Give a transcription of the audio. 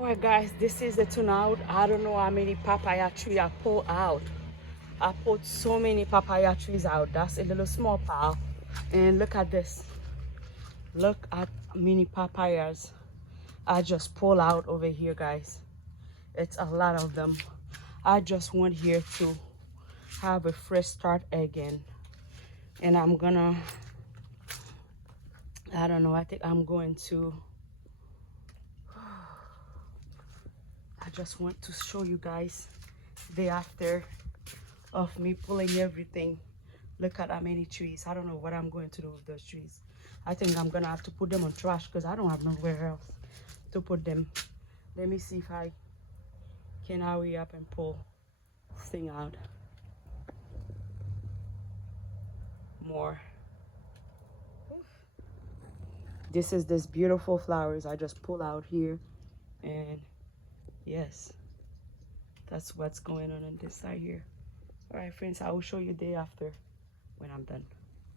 All right, guys, this is the turnout. I don't know how many papaya tree I pulled out. I put so many papaya trees out. That's a little small pile. And look at this. Look at many papayas I just pull out over here, guys. It's a lot of them. I just want here to have a fresh start again. And I'm gonna, I don't know, I think I'm going to, I just want to show you guys the after of me pulling everything. Look at how many trees. I don't know what I'm going to do with those trees. I think I'm gonna have to put them on trash because I don't have nowhere else to put them. Let me see if I can hurry up and pull this thing out more. This is this beautiful flowers I just pull out here, and yes, that's what's going on this side here. All right, friends, I will show you day after when I'm done.